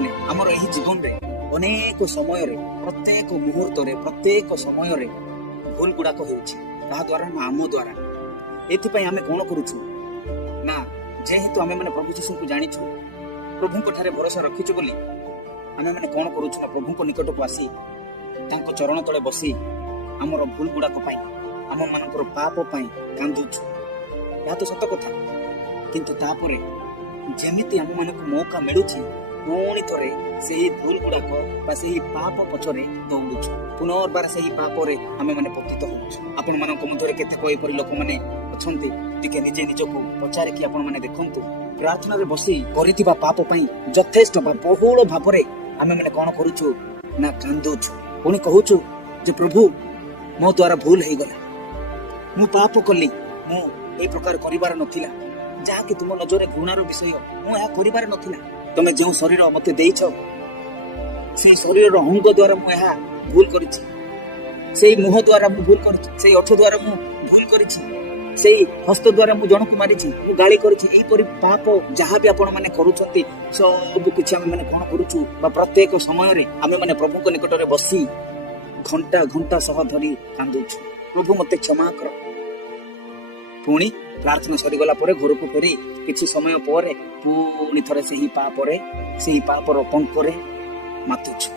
ମାନେ ଆମର ଏହି ଜୀବନରେ ଅନେକ ସମୟରେ ପ୍ରତ୍ୟେକ ମୁହୂର୍ତ୍ତରେ ପ୍ରତ୍ୟେକ ସମୟରେ ଭୁଲ ଗୁଡାକ ହେଉଛି, ତାହା ଦ୍ୱାରା ନା ଆମ ଦ୍ୱାରା। ଏଥିପାଇଁ ଆମେ କଣ କରୁଛୁ ନା, ଯେହେତୁ ଆମେ ମାନେ ପ୍ରଭୁ ଯୀଶୁଙ୍କୁ ଜାଣିଛୁ, ପ୍ରଭୁଙ୍କ ଠାରେ ଭରସା ରଖିଛୁ ବୋଲି ଆମେ ମାନେ କଣ କରୁଛୁ ନା, ପ୍ରଭୁଙ୍କ ନିକଟକୁ ଆସି ତାଙ୍କ ଚରଣ ତଳେ ବସି ଆମର ଭୁଲ ଗୁଡାକ ପାଇଁ, ଆମ ମାନଙ୍କର ପାପ ପାଇଁ କାନ୍ଦୁଛୁ। ଏହା ତ ସତ କଥା। କିନ୍ତୁ ତାପରେ ଯେମିତି ଆମ ମାନଙ୍କୁ ମୌକା ମିଳୁଛି, ପୁଣି ଥରେ ସେହି ଭୁଲ ଗୁଡାକ ବା ସେହି ପାପ ପଛରେ ଦୌଡୁଛୁ, ପୁନର୍ବାର ସେହି ପାପରେ ଆମେ ମାନେ ପତିତ ହଉଛୁ। ଆପଣ ମାନଙ୍କ ମଧ୍ୟରେ କେତେକ ଏପରି ଲୋକମାନେ ଅଛନ୍ତି, ଟିକେ ନିଜେ ନିଜକୁ ପଚାରିକି ଆପଣ ମାନେ ଦେଖନ୍ତୁ, ପ୍ରାର୍ଥନାରେ ବସି କରିଥିବା ପାପ ପାଇଁ ଯଥେଷ୍ଟ ବା ବହୁଳ ଭାବରେ ଆମେ ମାନେ କଣ କରୁଛୁ ନା କାନ୍ଦୁଛୁ। ପୁଣି କହୁଛୁ ଯେ ପ୍ରଭୁ ମୋ ଦ୍ୱାରା ଭୁଲ ହେଇଗଲା, ମୁଁ ପାପ କଲି, ମୁଁ এই ପ୍ରକାର କରିବାର ନଥିଲା, ଯାହାକି ତୁମ ନଜରରେ ଘୃଣାର ବିଷୟ, ମୁଁ ଏହା କରିବାର ନଥିଲା। ତମେ ଯେଉଁ ଶରୀର ମତେ ଦେଇଛ, ସେଇ ଶରୀରର ଅଙ୍ଗ ଦ୍ୱାରା ମୁଁ ଏହା ଭୁଲ କରିଛି, ସେଇ ମୁହଁ ଦ୍ୱାରା ମୁଁ ଭୁଲ କରିଛି, ସେଇ ଓଠ ଦ୍ୱାରା ମୁଁ ଭୁଲ କରିଛି, ସେଇ ହସ୍ତ ଦ୍ୱାରା ମୁଁ ଜଣକୁ ମାରିଛି, ମୁଁ ଗାଳି କରିଛି। ଏହିପରି ପାପ ଯାହାବି ଆପଣ ମାନେ କରୁଛନ୍ତି, ସବୁ କିଛି ଆମେ ମାନେ କଣ କରୁଛୁ ବା ପ୍ରତ୍ୟେକ ସମୟରେ ଆମେ ମାନେ ପ୍ରଭୁଙ୍କ ନିକଟରେ ବସି ଘଣ୍ଟା ଘଣ୍ଟା ସହ ଧରି କାନ୍ଦୁଛୁ, ପ୍ରଭୁ ମତେ କ୍ଷମା କର। ପୁଣି ପ୍ରାର୍ଥନା ସରିଗଲା ପରେ ଘରକୁ ଫେରି କିଛି ସମୟ ପରେ ପୁଣି ଥରେ ସେହି ପାପର ପଙ୍କରେ ମାତୁଛୁ।